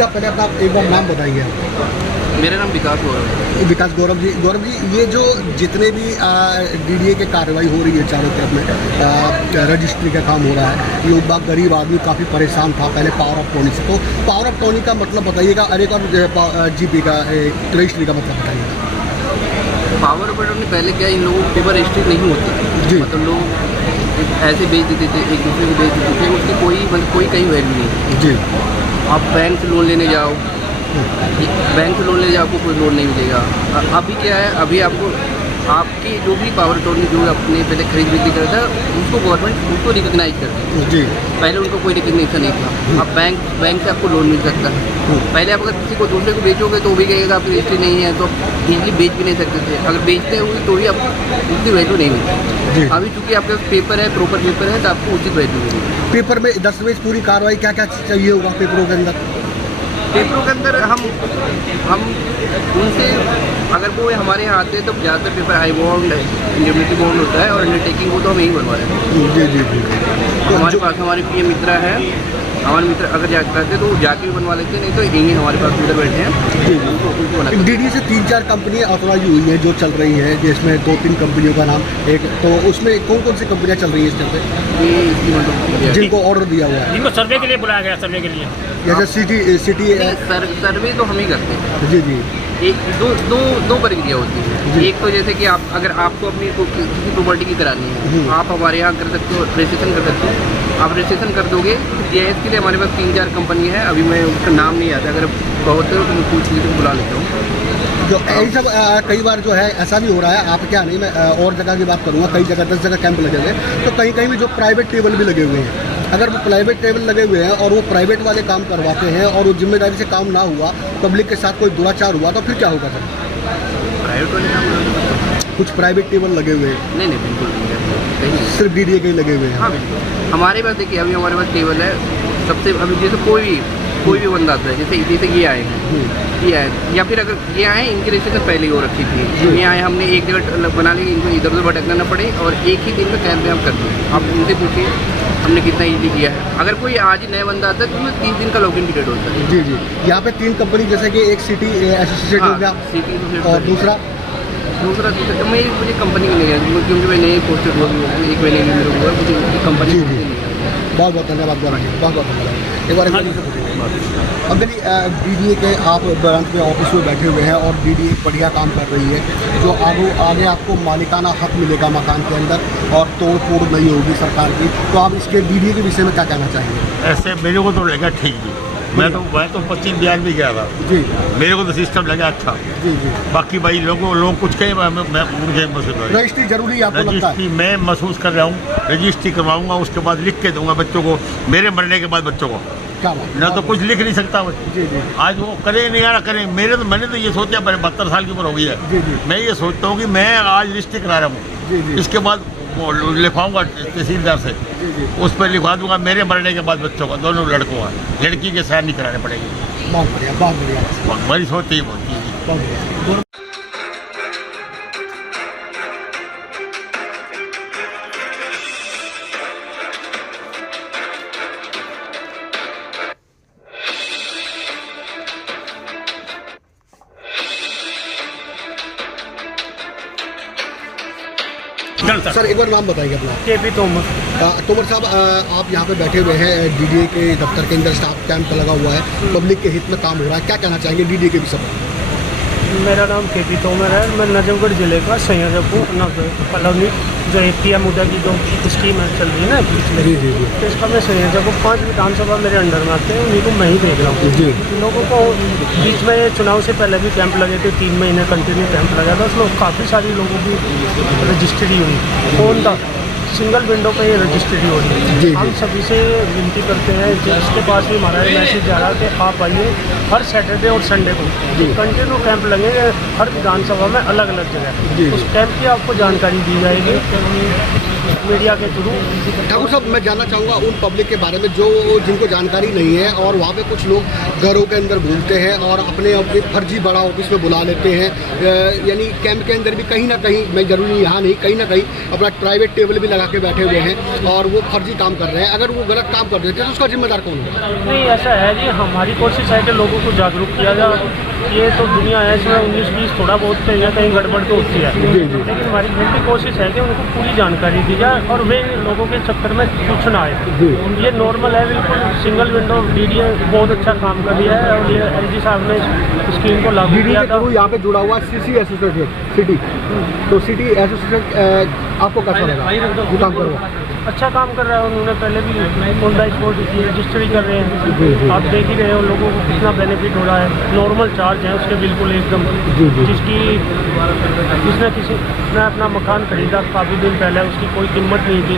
साहब पहले अपना एक बार नाम बताइए। मेरा नाम विकास गौरव है। विकास गौरव जी, ये जो जितने भी डीडीए के कार्रवाई हो रही है चारों तरफ में, रजिस्ट्री का काम हो रहा है, लोग बाग गरीब आदमी काफ़ी परेशान था पहले पावर ऑफ टर्नी से, तो पावर ऑफ टर्नी का मतलब बताइएगा, और एक और जीपी का रजिस्ट्री का मतलब बताइएगा। पावर ऑफ अटॉर्नी पहले क्या इन लोगों को पेपर रजिस्ट्री नहीं होती थी, मतलब लोग ऐसे बेच देते थे, एक दूसरे को बेच देते थे, उसकी कोई कहीं वैल्यू नहीं जी। आप बैंक से लोन लेने जाओ, आपको कोई लोन नहीं मिलेगा। अभी क्या है, अभी आपको आपकी जो भी पावर अटॉर्नी जो अपने पहले खरीद बिक्री करता है उसको गवर्नमेंट उसको रिकग्नाइज करती है जी। पहले उनको कोई रिकग्निशन नहीं था। अब बैंक से आपको लोन मिल सकता है। पहले आप अगर किसी को दूसरे को बेचोगे तो भी कहेगा आपकी रजिस्ट्री नहीं है, तो इजीली बेच भी नहीं सकते थे। अगर बेचते हुए तो भी आपको उसकी वैल्यू नहीं मिलती। अभी चूँकि आपके पास पेपर है, प्रॉपर पेपर है, तो आपको उचित वैल्यू मिलेगी। पेपर में दस्तावेज पूरी कार्रवाई क्या क्या चाहिए होगा पेपरों के अंदर? पेपरों के अंदर हम उनसे अगर वो हमारे यहाँ आते हैं तो ज़्यादातर पेपर आई बॉन्ड, इंडेमनिटी बॉन्ड होता है और अंडरटेकिंग वो तो हम यही बनवा रहे हैं जी जी जी। तो हमारे पास हमारे पीएम मित्रा है, हमारे मित्र अगर जाते तो जाके भी बनवा लेते, नहीं तो यही हमारे पास उधर बैठे हैं जी। उनको डीडी से 3-4 कंपनियाँ ऑथोराइज हुई हैं जो चल रही हैं, जिसमें 2-3 कंपनियों का नाम एक, तो उसमें कौन कौन सी कंपनियाँ चल रही हैं इस टाइम पे जिनको ऑर्डर दिया हुआ है, जिनको सर्वे के लिए बुलाया गया? सर्वे के लिए जैसे सिटी सर्वे तो हम ही करते हैं जी जी। एक दो प्रक्रिया होती है। एक तो जैसे कि आप अगर आपको अपनी किसी प्रॉपर्टी की करानी है, आप हमारे यहाँ कर सकते हो, रजिस्ट्रेशन कर सकते हो। आप रजिस्ट्रेशन कर दोगे, जीआईएस के लिए हमारे पास 3-4 कंपनी है, अभी मैं उसका नाम नहीं आता, अगर बहुत हो तो मैं पूछ लीजिए, बुला लेता हूँ। जो यही सब कई बार जो है ऐसा भी हो रहा है, आप क्या नहीं, मैं और जगह की बात करूँगा, कई जगह 10 जगह कैंप लगे हुए हैं, तो कहीं कहीं भी जो प्राइवेट टेबल भी लगे हुए हैं, अगर वो प्राइवेट टेबल लगे हुए हैं और वो प्राइवेट वाले काम करवाते हैं और वो जिम्मेदारी से काम ना हुआ, पब्लिक के साथ कोई दुराचार हुआ, तो फिर क्या होगा सर? प्राइवेट वाले काम कुछ प्राइवेट टेबल लगे हुए हैं? नहीं बिल्कुल नहीं है, सिर्फ डीडीए के ही लगे हुए हैं? हाँ बिल्कुल। हमारे पास देखिए अभी हमारे पास टेबल है सबसे, अभी जैसे कोई भी बंदा आता है, जैसे ये आए हैं, ये आए, या फिर अगर ये आए इनकी रजिस्ट्रेशन पहले ही हो रखी थी, ये आए हमने एक जगह बना ली, इनको इधर उधर भटकना न पड़े और एक ही दिन में कैंप में हम कर दें। आप उनसे पूछिए हमने कितना ईजी किया है। अगर कोई आज ही नया बंदा आता है तो उसमें 30 दिन का लॉगिन पीरियड होता है जी जी। यहाँ पे 3 कंपनी, जैसे कि एक सिटी एसोसिएट हो गया और दूसरा मुझे कंपनी की नहीं है, क्योंकि मैं नई पोस्टेड हुआ, एक महीने में मेरे हुआ, मुझे कंपनी जी जी। बहुत बहुत धन्यवाद, बहुत बहुत धन्यवाद। एक बार अगर डीडीए के आप ब्रांच में ऑफिस में बैठे हुए हैं और डीडीए बढ़िया काम कर रही है, जो आगे आपको मालिकाना हक मिलेगा मकान के अंदर और तोड़ फोड़ नहीं होगी सरकार की, तो आप इसके डीडीए के विषय में क्या कहना चाहेंगे? ऐसे मेरे को तो लगा ठीक जी, मैं तो पश्चिम बिहार में गया था जी, मेरे को तो सिस्टम लगा अच्छा जी जी। बाकी भाई लोग कुछ कहे, मुझे रजिस्ट्री जरूरी है आपको लगता है? रजिस्ट्री मैं महसूस कर रहा हूँ, रजिस्ट्री करवाऊंगा, उसके बाद लिख के दूंगा बच्चों को, मेरे मरने के बाद बच्चों को ना तो कुछ लिख नहीं सकता वो जी जी। आज वो करे नहीं यार करे, मैंने तो ये सोचा, 72 साल की उम्र हो गई है जी जी। मैं ये सोचता हूँ कि मैं आज रजिस्ट्री करा रहा हूँ, इसके बाद वो लिखवाऊंगा तहसीलदार से, उस पर लिखवा दूंगा मेरे मरने के बाद बच्चों का, दोनों लड़कों का, लड़की के साथ नहीं कराने पड़ेगी। बहुत बढ़िया, बहुत बढ़िया। बड़ी सोच ही बोलती है। सर एक बार नाम बताइए अपना। केपी तोमर। तोमर साहब, आप यहाँ पे बैठे हुए हैं, डीडीए के दफ्तर के अंदर स्टाफ कैंप लगा हुआ है, पब्लिक के हित में काम हो रहा है, क्या कहना चाहेंगे डीडीए के विषय में? मेरा नाम केपी तोमर है, मैं नजफगढ़ ज़िले का संयोजक हूँ। कॉलोनी जो पीएम मुद्दा की जो स्कीम है चल रही है ना बीच में, जी जी, तो इसका मैं संयोजक हूँ। 5 विधानसभा मेरे अंडर में आते हैं, उन्हीं को मैं ही देख रहा हूँ जी। लोगों को बीच में चुनाव से पहले भी कैंप लगे थे, 3 महीने कंटिन्यू कैंप लगा था, उसमें काफ़ी सारी लोगों की रजिस्ट्री हुई, फोन था सिंगल विंडो पे ये रजिस्ट्री हो रही है। हम सभी से विनती करते हैं, जिसके पास भी हमारा मैसेज जा रहा है कि आप आइए, हर सैटरडे और संडे को कंटिन्यू कैंप लगेंगे हर विधानसभा में अलग अलग जगह, उस कैंप की आपको जानकारी दी जाएगी। मीडिया के थ्रू। ठाकुर साहब, मैं जानना चाहूँगा उन पब्लिक के बारे में जो जिनको जानकारी नहीं है और वहाँ पे कुछ लोग घरों के अंदर घूमते हैं और अपने फर्जी बड़ा ऑफिस में बुला लेते हैं, यानी कैंप के अंदर भी कहीं ना कहीं, मैं जरूरी यहाँ नहीं, कहीं ना कहीं अपना प्राइवेट टेबल भी लगा के बैठे हुए हैं और वो फर्जी काम कर रहे हैं। अगर वो गलत काम कर रहे थे तो उसका जिम्मेदार कौन है? नहीं, ऐसा है जी, हमारी कोशिश है कि लोगों को जागरूक किया जाए। ये तो दुनिया है, इसमें 19-20 थोड़ा बहुत कहीं ना कहीं गड़बड़ तो होती है, लेकिन हमारी पूरी कोशिश है कि उनको पूरी जानकारी दी जाए और वे लोगों के चक्कर में कुछ ना आए। ये नॉर्मल है, बिल्कुल सिंगल विंडो डीडीए बहुत अच्छा काम कर दिया है और ये एलजी साहब ने स्कीम को लागू किया था। यहाँ पे जुड़ा हुआ सीसी एसोसिएशन सिटी, तो सिटी एसोसिएशन आपको कैसा लगा काम करो? अच्छा काम कर रहा है, उन्होंने पहले भी ऑन द स्पॉट रजिस्ट्री कर रहे हैं, आप देख ही रहे हो लोगों को कितना बेनिफिट हो रहा है। नॉर्मल चार्ज है उसके बिल्कुल एकदम, जिसने किसी ने अपना मकान खरीदा काफ़ी दिन पहले, उसकी कोई कीमत नहीं थी,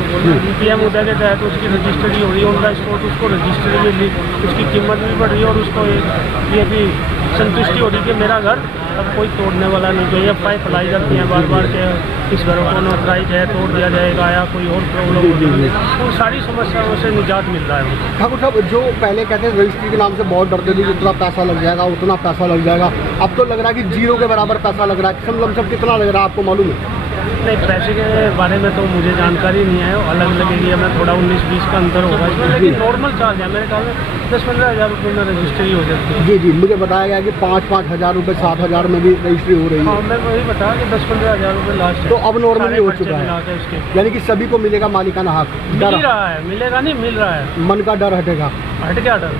पीएम उदय के तहत उसकी रजिस्ट्री हो रही है, ऑन द स्पॉट उसको रजिस्ट्री मिली, उसकी कीमत भी बढ़ रही है और उसको ये भी संतुष्टि हो रही कि मेरा घर अब कोई तोड़ने वाला नहीं। जो ये पाइप फैलाई जाती हैं बार बार के इस घरों को नौकराइज है, तोड़ दिया जाएगा या कोई और प्रॉब्लम होगी, तो सारी समस्याओं से निजात मिल रहा है। ठाकुर साहब, जो पहले कहते हैं रजिस्ट्री के नाम से बहुत डरते थे, जितना पैसा लग जाएगा उतना पैसा लग जाएगा, अब तो लग रहा है कि जीरो के बराबर पैसा लग रहा है। सब कितना लग रहा है आपको मालूम है? नहीं, पैसे के बारे में तो मुझे जानकारी नहीं है, अलग अलग एरिया में थोड़ा 19-20 का अंतर होगा इसमें, लेकिन नॉर्मल चार्ज है मेरे ख्याल में 10-15 हज़ार रुपये में रजिस्ट्री हो जाती है। जी, मुझे बताया गया कि 5-5 हज़ार रुपये, 7 हज़ार में भी रजिस्ट्री हो रही है। हाँ, मैं वही बताया कि 10-15 हज़ार रुपये लास्ट है। तो अब नॉर्मली हो चुका है, यानी कि सभी को मिलेगा मालिकाना हक? मिल रहा है, मिलेगा नहीं, मिल रहा है। मन का डर हटेगा? हट गया डर।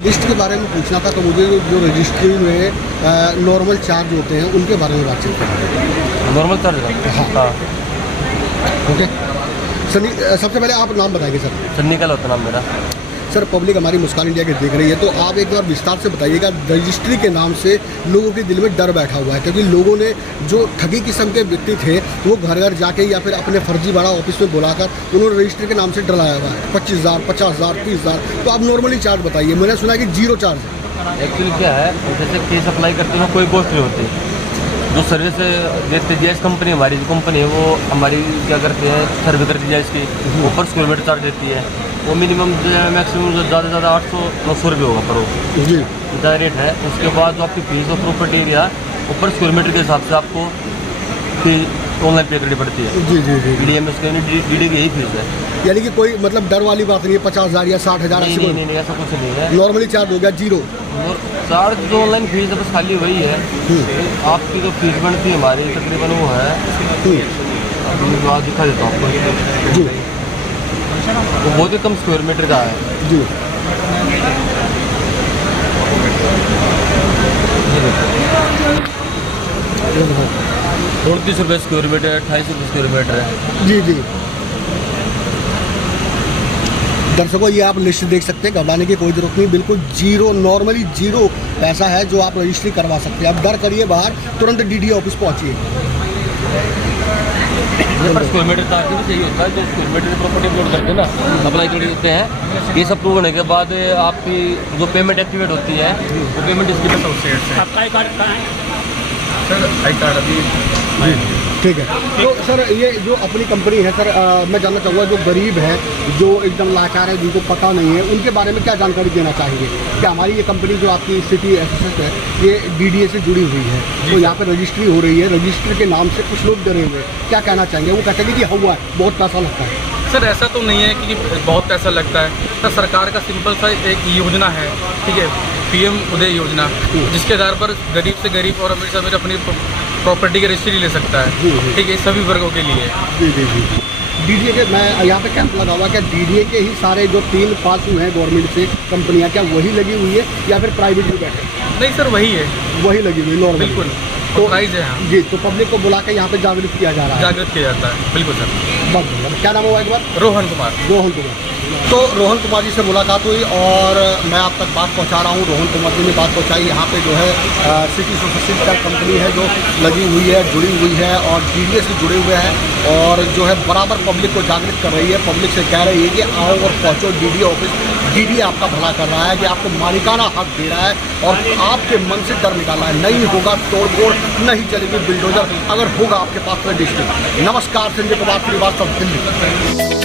लिस्ट के बारे में पूछना था, तो मुझे जो रजिस्ट्री में नॉर्मल चार्ज होते हैं उनके बारे में बातचीत करना है। Normal charge? हाँ। ओके सनी, सबसे पहले आप नाम बताएंगे सर? सन्नी का होता नाम मेरा। सर, पब्लिक हमारी मुस्कान इंडिया के देख रही है, तो आप एक बार विस्तार से बताइएगा, रजिस्ट्री के नाम से लोगों के दिल में डर बैठा हुआ है, क्योंकि लोगों ने जो ठगी किस्म के व्यक्ति थे वो घर घर जाके या फिर अपने फर्जी बड़ा ऑफिस में बुलाकर उन्होंने रजिस्ट्री के नाम से डराया हुआ है। 25,000, 50,000, 30,000। तो आप नॉर्मली चार्ज बताइए। मैंने सुना है कि जीरो चार्ज है। एक्चुअली क्या है, जैसे केस अप्लाई करते हैं कोई कॉस्ट नहीं होती। जो सर्विस देते जीएस कंपनी, हमारी जो कंपनी है वो हमारी क्या करती है, सर्वे करती है इसकी, ऊपर स्क्वायर मीटर चार्ज देती है। वो मिनिमम मैक्सिमम ज़्यादा से ज़्यादा 800-900 रुपये होगा पर जी, ज़्यादा रेट है। उसके बाद जो आपकी फीस और प्रॉपर्टी एरिया ऊपर स्क्वायर मीटर के हिसाब से आपको फीस ऑनलाइन पे करनी पड़ती है। जी, DDM DD की यही फीस है। यानी कि कोई मतलब डर वाली बात नहीं है 50,000 या 60,000? नहीं, ऐसा कुछ नहीं है। नॉर्मली चार्ज हो गया जीरो। और चार्ज जो ऑनलाइन फीस है बस खाली वही है। आपकी जो फीस बनती है हमारी तकरीबन वो है, अभी दिखा देता हूँ आपको जी, वो बहुत ही कम स्क्वायर मीटर का है जी। 38 रुपये स्क्वायर मीटर, 28 रुपये स्क्वायर मीटर है। जी। दर्शकों, ये आप लिस्ट देख सकते हैं, घबराने की कोई जरूरत नहीं, बिल्कुल जीरो, नॉर्मली जीरो पैसा है जो आप रजिस्ट्री करवा सकते हैं। आप डर करिए बाहर, तुरंत DDA ऑफिस पहुँचिए। पर स्क्वायर मीटर चार्ज भी सही होता है, जो स्क्वायर मीटर प्रॉपर्टी अपलोड करते हैं ना, अप्लाई कर देते हैं। ये सब प्रूव होने के बाद आपकी जो पेमेंट एक्टिवेट होती है वो पेमेंट इसकी एसोसिएट से। आपका आई कार्ड कहाँ है? सर आई कार्ड अभी ठीक है। तो सर, ये जो अपनी कंपनी है सर, मैं जानना चाहूँगा जो गरीब है, जो एकदम लाचार है, जिनको पता नहीं है, उनके बारे में क्या जानकारी देना चाहिए? क्या हमारी ये कंपनी जो आपकी सिटी एसोसिएशन है ये DDA से जुड़ी हुई है, तो यहाँ पे रजिस्ट्री हो रही है, रजिस्ट्री के नाम से कुछ लोग डरे हुए, क्या कहना चाहेंगे? वो कहते हैं कि हुआ है, बहुत पैसा लगता है। सर ऐसा तो नहीं है कि बहुत पैसा लगता है सर। सरकार का सिंपल सा एक योजना है, ठीक है, PM उदय योजना, जिसके आधार पर गरीब से गरीब और अमीर से अमीर अपनी प्रॉपर्टी की रजिस्ट्री ले सकता है, ठीक है, सभी वर्गों के लिए। जी। DDA के, मैं यहाँ पे कैंप लगा हुआ, क्या DDA के ही सारे जो 3 पासू हैं गवर्नमेंट से कंपनियाँ, क्या वही लगी हुई है या फिर प्राइवेट भी बैठे? नहीं सर, वही है, वही लगी हुई नॉर्मल, बिल्कुल तो प्राइस है। हाँ जी, तो पब्लिक को बुला के यहाँ पे जागरूक किया जा रहा है। जागृत किया जाता है, बिल्कुल सर। बहुत बढ़िया। क्या नाम हुआ एक बार? रोहन कुमार। रोहन कुमार। तो रोहन कुमार जी से मुलाकात हुई और मैं आप तक बात पहुंचा रहा हूं। रोहन कुमार जी ने बात पहुंचाई। यहाँ पे जो है सिटी सोसाइटी का कंपनी है जो लगी हुई है, जुड़ी हुई है और DDA से जुड़े हुए हैं और जो है बराबर पब्लिक को जागृत कर रही है। पब्लिक से कह रही है कि आओ और पहुँचो DDA ऑफिस। DDA आपका भला कर रहा है कि आपको मालिकाना हक दे रहा है और आपके मन से डर निकालना है। नहीं होगा तोड़फोड़, नहीं चलेगी बिल्डोजर, अगर होगा आपके पास रजिस्ट्री। नमस्कार, संजय कुमार श्रीवास्तव, दिल्ली।